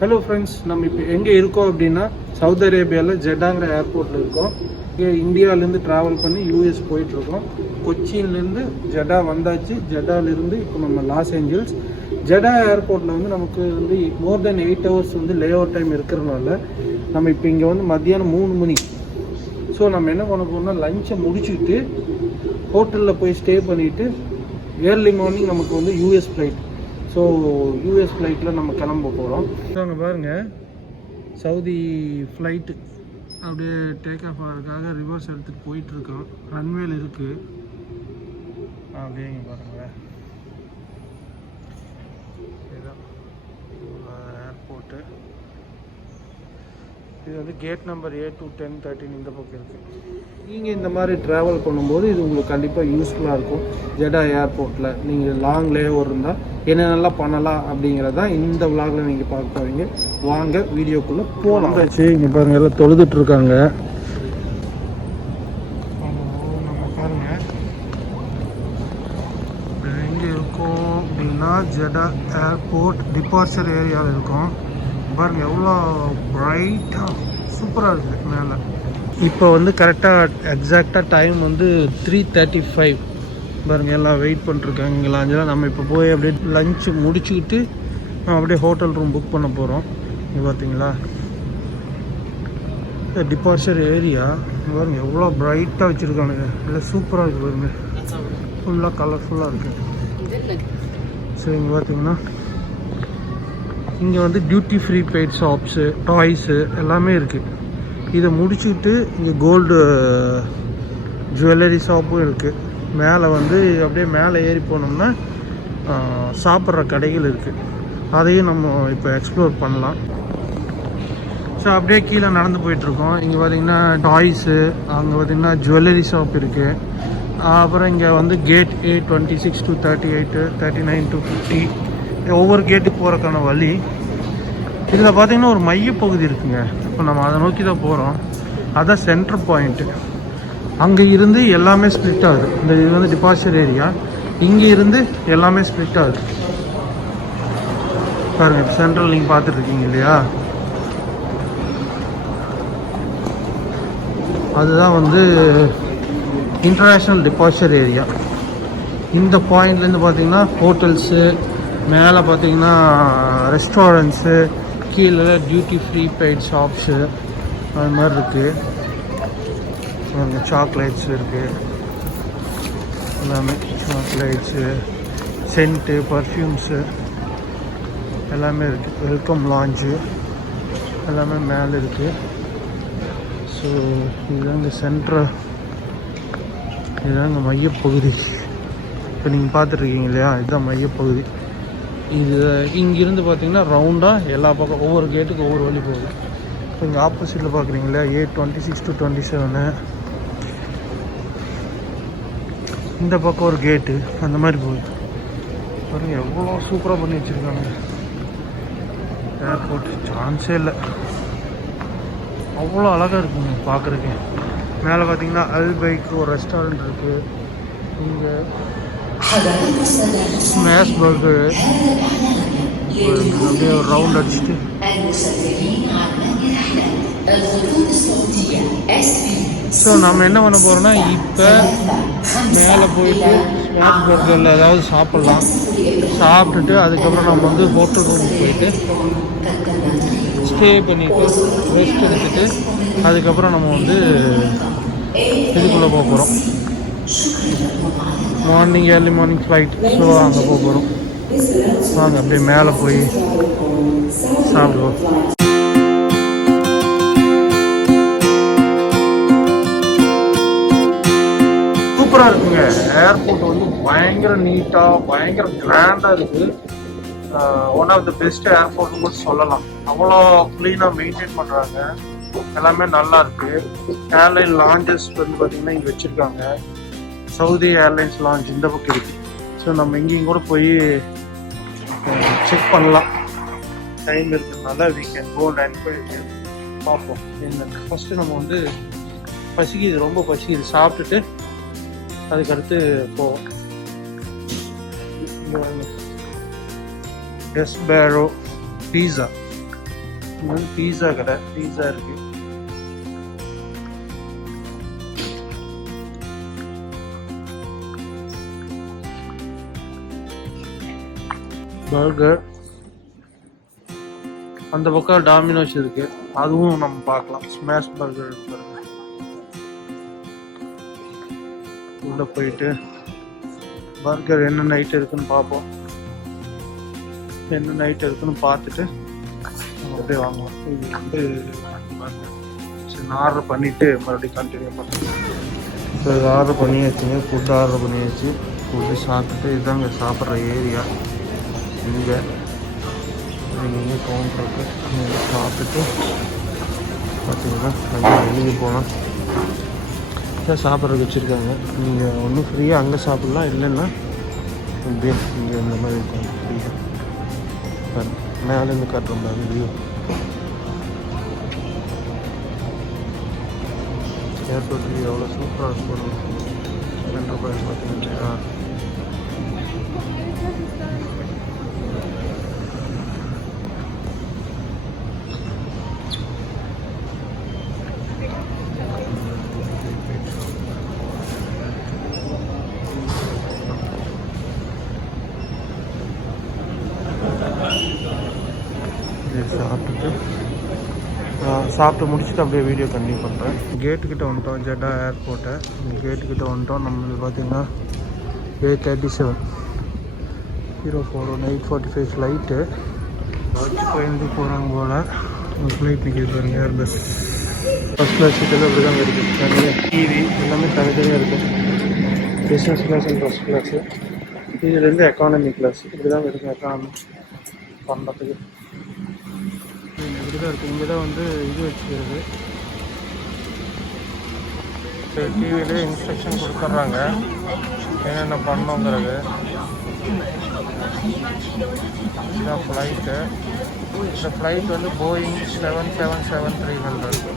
Hello friends, நம்ம இப்போ எங்கே இருக்கோம் அப்படின்னா சவுதி அரேபியாவில் ஜெட்டாங்கிற ஏர்போர்ட்டில் இருக்கோம். இங்கே இந்தியாவிலேருந்து ட்ராவல் பண்ணி யூஎஸ் போயிட்டுருக்கோம். கொச்சின்லேருந்து ஜெட்டா வந்தாச்சு. ஜெட்டாவிலேருந்து இப்போ நம்ம லாஸ் ஏஞ்சல்ஸ். ஜெட்டா ஏர்போர்ட்டில் வந்து நமக்கு வந்து மோர் தென் 8 hours வந்து லே ஓவர் டைம் இருக்கிறனால நம்ம இப்போ இங்கே வந்து மத்தியானம் 3 மணி. ஸோ நம்ம என்ன பண்ண போகிறோம்னா லஞ்சை முடிச்சுட்டு ஹோட்டலில் போய் ஸ்டே பண்ணிவிட்டு ஏர்லி மார்னிங் நமக்கு வந்து யூஎஸ் ஃப்ளைட். ஸோ யூஎஸ் ஃப்ளைட்டில் நம்ம கிளம்ப போகிறோம். ஸோ அங்கே பாருங்கள், சவுதி ஃப்ளைட்டு அப்படியே டேக் ஆஃப் ஆகிறதுக்காக ரிவர்ஸ் எடுத்துகிட்டு போயிட்டுருக்கோம். ரன்வேல இருக்குது. அப்படியே இங்கே பாருங்கள், இதுதான் ஏர்போர்ட்டு. இது வந்து கேட் நம்பர் A2 10 13 இந்த பக்கம் இருக்குது. நீங்கள் இந்த மாதிரி ட்ராவல் பண்ணும்போது இது உங்களுக்கு கண்டிப்பாக யூஸ்ஃபுல்லாக இருக்கும். ஜெட்டா ஏர்போர்ட்டில் நீங்கள் லாங் லே ஓவர் இருந்தால் என்னென்னலாம் பண்ணலாம் அப்படிங்கிறதான் இந்த விளாகில் நீங்கள் பார்க்க போவீங்க. வாங்க வீடியோக்குள்ளே போகலாம். இங்கே பாருங்கள், எல்லாம் தொழுதுட்ருக்காங்க. நம்ம பாருங்கள் எங்கே இருக்கோம் அப்படின்னா ஜெட்டா ஏர்போர்ட் டிபார்ச்சர் ஏரியாவில் இருக்கோம். பாருங்கள் எவ்வளோ பிரைட்டாக சூப்பராக இருக்குது மேலே. இப்போ வந்து கரெக்டாக எக்ஸாக்டாக டைம் வந்து 3:35. பாருங்கள் எல்லாம் வெயிட் பண்ணிருக்காங்க இங்கே லாஞ்செலாம். நம்ம இப்போ போய் அப்படியே லஞ்சு முடிச்சுக்கிட்டு அப்படியே ஹோட்டல் ரூம் புக் பண்ண போகிறோம். இங்கே பார்த்தீங்களா டிபார்ச்சர் ஏரியா. பாருங்கள் எவ்வளோ பிரைட்டாக வச்சுருக்கானுங்க. இல்லை சூப்பராக இருக்குது பாருங்க, ஃபுல்லாக கலர்ஃபுல்லாக இருக்குது. ஸோ இங்கே பார்த்தீங்கன்னா இங்கே வந்து duty free paid shops, toys எல்லாமே இருக்குது. இதை முடிச்சுக்கிட்டு இங்கே கோல்டு ஜுவல்லரி ஷாப்பும் இருக்குது. மேலே வந்து அப்படியே மேலே ஏறி போனோம்னா சாப்பிட்ற கடைகள் இருக்குது. அதையும் நம்ம இப்போ எக்ஸ்ப்ளோர் பண்ணலாம். ஸோ அப்படியே கீழே நடந்து போயிட்டுருக்கோம். இங்கே பார்த்திங்கன்னா டாய்ஸு, அங்கே பார்த்திங்கன்னா ஜுவல்லரி ஷாப் இருக்குது. அப்புறம் இங்கே வந்து கேட் A26 to 38, 39 to 50 ஒவ்வொரு கேட்டுக்கு போகிறக்கான வழி. இதில் பார்த்திங்கன்னா ஒரு மையப்பகுதி இருக்குங்க. இப்போ நம்ம அதை நோக்கி தான் போகிறோம். அதான் சென்டர் பாயிண்ட்டு. அங்கே இருந்து எல்லாமே ஸ்ப்ளிட் ஆகுது. இந்த இது வந்து டிபார்ச்சர் ஏரியா. இங்கே இருந்து எல்லாமே ஸ்ப்ளிட் ஆகுது. பாருங்கள், சென்ட்ரல் நீங்கள் பார்த்துட்ருக்கீங்க இல்லையா, அதுதான் வந்து இன்டர்நேஷ்னல் டிபார்ச்சர் ஏரியா. இந்த பாயிண்ட்லேருந்து பார்த்திங்கன்னா ஹோட்டல்ஸு, மேலே பார்த்தீங்கன்னா ரெஸ்டாரண்ட்ஸு, கீழே டியூட்டி ஃப்ரீ பெய்ட் ஷாப்ஸு அது மாதிரி இருக்குது. சாக்லேட்ஸ் இருக்குது, எல்லாமே சாக்லேட்ஸு, சென்ட்டு, பர்ஃப்யூம்ஸு எல்லாமே இருக்குது. வெல்கம் லாஞ்சு எல்லாமே மேலே இருக்குது. ஸோ இதுதான் இந்த சென்ட்ரல், இதுதான் இங்கே மையப்பகுதி. இப்போ நீங்கள் பார்த்துட்ருக்கீங்க இல்லையா, இதுதான் மையப்பகுதி. இது இங்கேருந்து பார்த்தீங்கன்னா ரவுண்டாக எல்லா பக்கம் ஒவ்வொரு கேட்டுக்கு ஒவ்வொரு வழி போகுது. இப்போ இங்கே ஆப்போசிட்டில் பார்க்குறீங்களா A26 to 27, இந்த பக்கம் ஒரு கேட்டு அந்த மாதிரி போகுது. பாருங்கள் எவ்வளோ சூப்பராக பண்ணி வச்சுருக்காங்க ஏர்போர்ட். சான்ஸே இல்லை, அவ்வளோ அழகாக இருக்குங்க பார்க்குறதுக்கு. மேலே பார்த்தீங்கன்னா அல்பைக்கு ஒரு ரெஸ்டாரண்ட் இருக்குது. இங்கே ஸ்மாஷ் பர்கர் அப்படியே ஒரு ரவுண்ட் அடிச்சுட்டு ஸோ நம்ம என்ன பண்ண போகிறோம்னா இப்போ மேலே போயிட்டு ஸ்மாஷ் பர்கரில் ஏதாவது சாப்பிட்லாம். சாப்பிட்டுட்டு அதுக்கப்புறம் நம்ம வந்து ஹோட்டல் ரூமுக்கு போயிட்டு ஸ்டே பண்ணிவிட்டு ரெஸ்ட் எடுத்துகிட்டு அதுக்கப்புறம் நம்ம வந்து இதுக்குள்ளே போக போகிறோம். Morning early morning flight. So அங்கே போக போகிறோம். வாங்க அப்படியே மேலே போய் சாப்பிடுவோம். சூப்பராக இருக்குங்க ஏர்போர்ட் வந்து. பயங்கர நீட்டாக பயங்கர கிராண்டாக இருக்குது. ஒன் ஆஃப் த பெஸ்ட் ஏர்போர்ட்னு கூட சொல்லலாம். அவ்வளோ க்ளீனாக மெயின்டைன் பண்ணுறாங்க. எல்லாமே நல்லா இருக்குது. ஏர்லைன் லாஞ்சஸ் வந்து பார்த்திங்கன்னா இங்கே வச்சுருக்காங்க. சவுதி ஏர்லைன்ஸ் லான்ச் இந்த பக்கம் இருக்குது. ஸோ நம்ம இங்கேயும் கூட போய் செக் பண்ணலாம். டைம் இருக்கிறதுனால we can go and போய் பார்ப்போம். என்ன ஃபஸ்ட்டு நம்ம வந்து பசிக்குது, ரொம்ப பசிக்குது. சாப்பிட்டுட்டு அதுக்கடுத்து போவோம். இங்கே வாங்க, டெஸ்பேரோ பீஸா இது வந்து பீஸா கடை, பீஸா இருக்கு. பர்கர், அந்த பக்கம் டாமினோஸ் இருக்கு, அதுவும் நம்ம பார்க்கலாம். ஸ்மாஷ் பர்கர் இருக்கு. உள்ள போயிட்டு பர்கர் என்ன நைட் இருக்குன்னு பார்ப்போம். என்ன நைட் இருக்குன்னு பார்த்துட்டு அப்படியே வாங்கலாம். இது வந்து சரி, நான் ஆர்டர் பண்ணிவிட்டு மறுபடியும் கண்டினியூ பண்ணுறேன். ஸோ இது ஆர்டர் பண்ணியாச்சுங்க, ஃபுட்டு ஆர்டர் பண்ணியாச்சு. ஃபுட்டு சாப்பிட்டுட்டு இதுதாங்க சாப்பிட்ற ஏரியா. இங்கே இங்கே கவுண்டர் இருக்கு. இங்கே சாப்பிட்டுட்டு பார்த்தீங்கன்னா அங்கே வெளியே போகலாம். இதான் சாப்பிட்றதுக்கு வச்சுருக்காங்க. நீங்கள் ஒன்றும் ஃப்ரீயாக அங்கே சாப்பிட்லாம், இல்லைன்னா இப்படியே இங்கே இந்த மாதிரி இருக்கும் ஃப்ரீயாக. மேலேருந்து காட்டுற மாதிரி வியூ. ஏர்போர்ட் வியூ எவ்வளோ சூப்பராக இருக்கும். ₹2 பார்த்தீங்கன்னா சாப்பிட்டு முடிச்சுட்டு அப்படியே வீடியோ கண்டினியூ பண்ணுறேன். கேட்டுக்கிட்ட வந்துட்டோம், ஜெட்டா ஏர்போர்ட்டை. கேட்டுக்கிட்ட வந்துட்டோம். நம்மளுக்கு பார்த்திங்கன்னா A37 041 8:45 ஃப்ளைட்டு. வச்சு பயந்து போகிறாங்க போல். ஃப்ளைட் நிற்கிது பாருங்கள், ஏர் பஸ். ஃபஸ்ட் கிளாஸ் சீட்டெல்லாம் இப்படி தான் இருக்குது. தனியாக டிவி எல்லாமே தனித்தனியாக இருக்குது. Business class and first class. இதுலேருந்து எக்கானமி கிளாஸ் இப்படி தான் இருக்குது. எக்கானமி பண்ணுறதுக்கு இப்படி தான் இருக்குது. இங்கே தான் வந்து இது வச்சுக்கிறது. டிவியிலே இன்ஸ்ட்ரக்ஷன் கொடுத்துட்றாங்க என்னென்ன பண்ணோங்கிறது. இதுதான் ஃப்ளைட்டு. இந்த ஃப்ளைட் வந்து போயிங் 777-300.